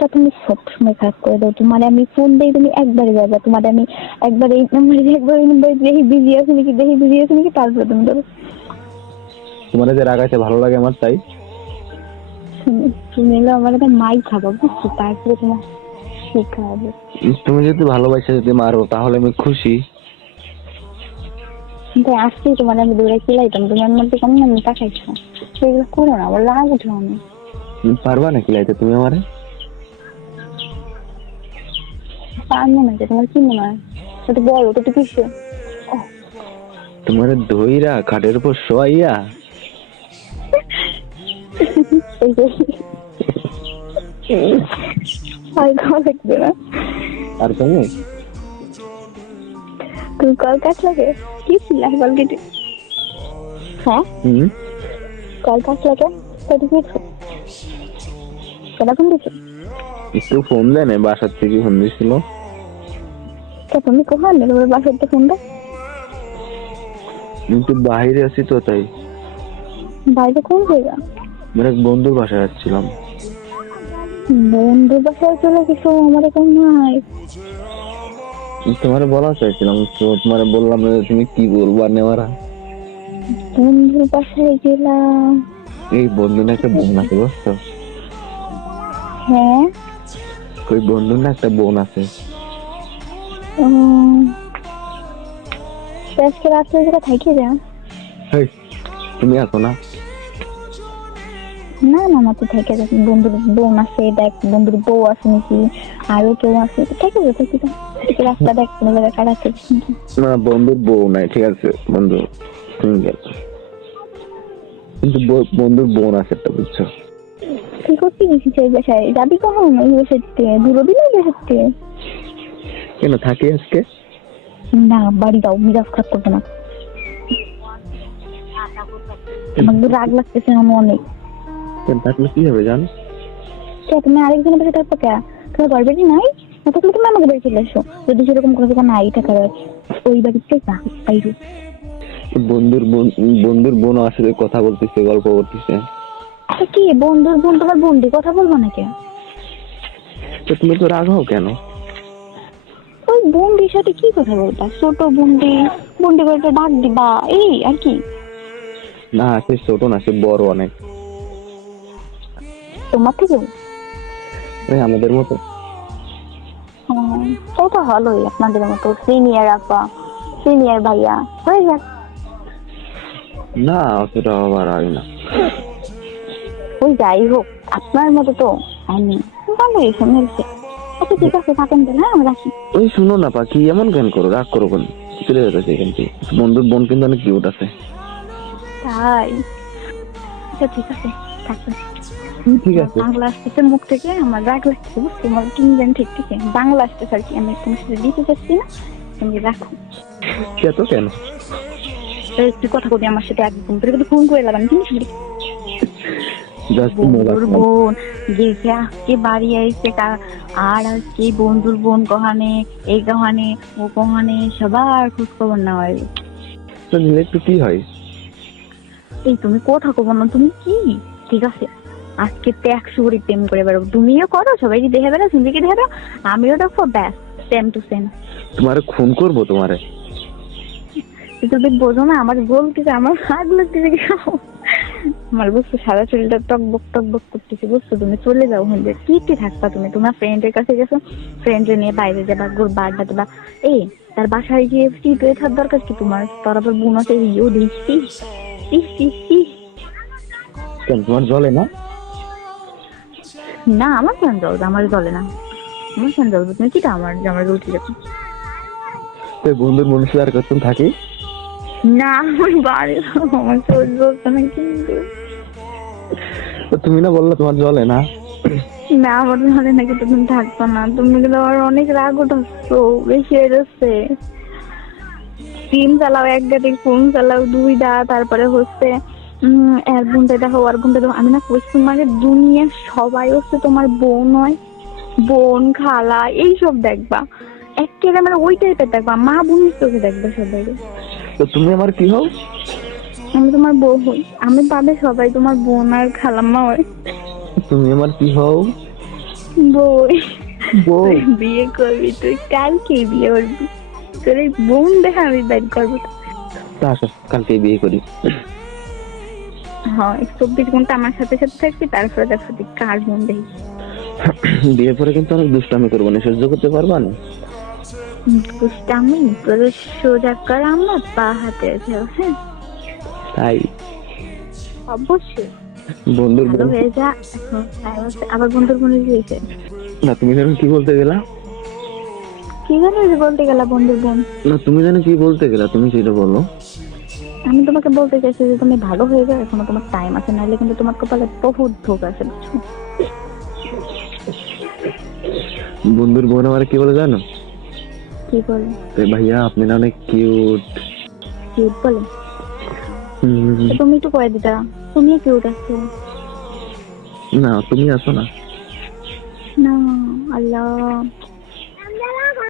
তা তুমি সবসময় খারাপ করে দাও। তোমার আমি ফোন দিই, তুমি একবারে যাবে। তোমার আমি একবার এই নাম্বারে একবার এই নাম্বারে দেখি বিজি আছে নাকি তারপরে তুমি ধরো। তোমার যে রাগাইতে ভালো লাগে আমার, তাই তুমি এলো আমার একটা মাই খাবো, বুঝছো? তারপরে তোমার শিক্ষা হবে। তুমি যদি ভালোবাসে যদি মারো তাহলে আমি খুশি। কিন্তু আজকে তোমার আমি দৌড়ে খেলাইতাম, তুমি আমার মধ্যে কেমন আমি তাকাইছো, সেগুলো করো না, আবার রাগ উঠে আমি। পারবা না খেলাইতে তুমি আমারে? পারবো না, তোমার কি মনে হয়? সেটা বলো তো, একটু কিছু। তোমার দইরা খাটের উপর শোয়াইয়া আর তুমি তুমি কল কাট লাগে কি ছিল কল কেটে? হ্যাঁ কল কাট লাগে তো কিছু কখন দিছো? একটু ফোন দেন, বাসার থেকে ফোন দিছিল। তুমি কখন তোমার বাসার থেকে ফোনটা? কিন্তু বাইরে আছি তো, তাই। বাইরে কোন জায়গা? মানে এক বন্ধুর বাসায় যাচ্ছিলাম। বন্ধুর বাসায় চলে গেছো? আমার এখন নাই। তোমার বলা চাইছিলাম তো, তোমার বললাম না, তুমি কি বলবা নেওয়ারা। বন্ধুর বাসায় গেলাম। এই বন্ধু না একটা বোন আছে, বুঝছো? হ্যাঁ ওই বন্ধুর না একটা বোন আছে। আজকে রাত্রে যেটা থাকি যা। তুমি আসো না? না না, আমার তো থেকে যাবে। বন্ধুর বোন আছে, দেখ বন্ধুর বউ আছে নাকি আরো কেউ আছে, থেকে যাবে কি রাস্তা দেখ কোনো জায়গায় কাটাচ্ছে। না, বন্ধুর বউ নাই, ঠিক আছে, বন্ধু সিঙ্গেল, কিন্তু বন্ধুর বোন আছে একটা, বুঝছো? কি করতে গেছিস এই বাসায়? যাবি কখন এই বাসাতে? দূরে দিলে বাসাতে কেন থাকি আজকে? না, বাড়ি যাও, মিরাজ খাত করবে না। আমার রাগ লাগতেছে আমার অনেক। কেন থাকলে কি হবে জান? তুমি আরেকজনের বাসায় থাকবো কে? তোমার ঘর বাড়ি নাই না থাকলে তুমি আমাকে বাড়ি চলে এসো। যদি সেরকম কোনো জায়গা নাই থাকার, ওই বাড়িতে যা বাইরে। বন্ধুর বোন আসলে কথা বলতেছে, গল্প করতেছে। কি বন্ধুর বোন তোমার বন্ধু কথা বলবো নাকি? তো তুমি তো রাগ হও কেন? ওই বন্ডির সাথে কি কথা বলবা? ছোট বন্ডি বন্ডি করে ডাক দিবা, এই আর কি? না, সে ছোট না, সে বড় অনেক। তোমার থেকে? আমাদের মতো। তাই তো ভালোই, আপনাদের মতো সিনিয়র আপা, সিনিয়র ভাইয়া হয়ে যাক। না, অতটা আবার হয় না। ওই যাই হোক, আপনার মতো তো আমি ভালোই শুনেছি। আচ্ছা ঠিক আছে, থাকেন তো, হ্যাঁ আমি রাখি। ওই শুনো না পাখি, এমন কেন করো, রাগ করো কেন? চলে যেতেছে এখান থেকে। বন্ধুর বোন কিন্তু অনেক কিউট আছে। তাই? আচ্ছা ঠিক আছে, থাকবেন। ঠিক আছে। বাংলা আসতেছে মুখ থেকে, আমার রাগ লাগছে, বুঝছি আমার কি জানি, ঠিক ঠিক বাংলা আসতেছে আর কি, আমি তোমার সাথে দিতে চাচ্ছি না, তুমি রাখো। তো কেন তুই কথা বলবি আমার সাথে একদম, তোর কিন্তু ফোন করে লাগান জিনিস। বন্ধুর বোন দেখে আজকে বাড়ি আইছে, আর আজকে বন্ধুর বোন কহানে, এই কহানে ও কহানে, সবার খোঁজ খবর নেওয়া হয়। তো নিলে একটু কি হয়? এই তুমি কথা কবো না, তুমি কি? ঠিক আছে, আজকে তো 100 করে প্রেম করে বেরো, তুমিও করো, সবাইকে দেখে বেড়ো, সিন্দিকে দেখে বেড়ো, আমিও দেখো, ব্যাস সেম টু সেম। তোমারে খুন করবো তোমারে। তুমি বোঝো না আমার বলতেছে, আমার হাত লাগতেছে, আমার বুঝছো সারা শরীরটা টক বক করতেছে, বুঝছো? তুমি চলে যাও, হলে কি থাকবা তুমি? তোমার ফ্রেন্ডের কাছে গেছো, ফ্রেন্ডে নিয়ে বাইরে যাবা, ঘুরবা, আড্ডা দেবা। এই তার বাসায় গিয়ে চিট হয়ে থাকার দরকার কি তোমার? তোর আবার বোন আছে, ইও দেখছি। তোমার জলে না? না আমার কেন জলবে? আমার জলে না, আমার কেন জলবে? তুমি কিটা আমার আমার রুটি যাবে? বন্ধুর মনুষ্য আর কতক্ষণ থাকি? না আমার বাড়ি, আমার সহ্য হচ্ছে না কিন্তু। তুমি না বললে তোমার জলে না? না আমার জলে নাকি, তো তুমি থাকতো না, তুমি কিন্তু আমার অনেক রাগ উঠাচ্ছ, বেশি হয়ে যাচ্ছে। সিম চালাও এক গাড়ি, ফোন চালাও 2টা, তারপরে হচ্ছে এর বোনটা দেখো, আর বোনটা দেখো। আমি না কইছি তোমাকে, দুনিয়ার সবাই হচ্ছে তোমার বোন হয়, বোন খালা এইসব দেখবা, একেবারে মানে ওই টাইপের দেখবা, মা বোনের চোখে দেখবা সবাই। তো তুমি আমার কি হও? আমি তোমার বউ হই, আমি পাবে সবাই তোমার বোন আর খালাম্মা হয়। তুমি আমার কি হও? বই বউ তুই বিয়ে করবি, তুই কালকে বিয়ে করবি, তোর এই বোন দেখা আমি বের করবো। তা আসো কালকে বিয়ে করি। হ্যাঁ 24 ঘন্টা আমার সাথে সাথে থাকবি, তারপরে দেখো তুই কার বোন দেখি। বিয়ে পরে কিন্তু অনেক দুষ্টামি করবো না, সহ্য করতে পারবা না? আমি তোর সোজা কর আমার পা হাতে আছে, হ্যাঁ তাই অবশ্যই বন্ধুর ভালো বোন। হয়ে যা। এখন আবার বন্ধুর বোন দিয়েছে, না তুমি যেন কি বলতে গেলা? কি জানি যে বলতে গেলা বন্ধুর বোন। না তুমি যেন কি বলতে গেলা, তুমি সেটা বলো। আমি তোমাকে বলতে চাইছি যে তুমি ভালো হয়ে যাও, এখনো তোমার টাইম আছে, নাহলে কিন্তু তোমার কপালে বহুত ভোগ আছে, বুঝছো? বন্ধুর বোন আমার কি বলে জানো? কি বলে? তো ভাইয়া আপনি না অনেক কিউট। কিউট বলে? তো তুমি একটু কয়ে দিতা, তুমিও কিউট আছো। না তুমি আছো না। না আল্লাহ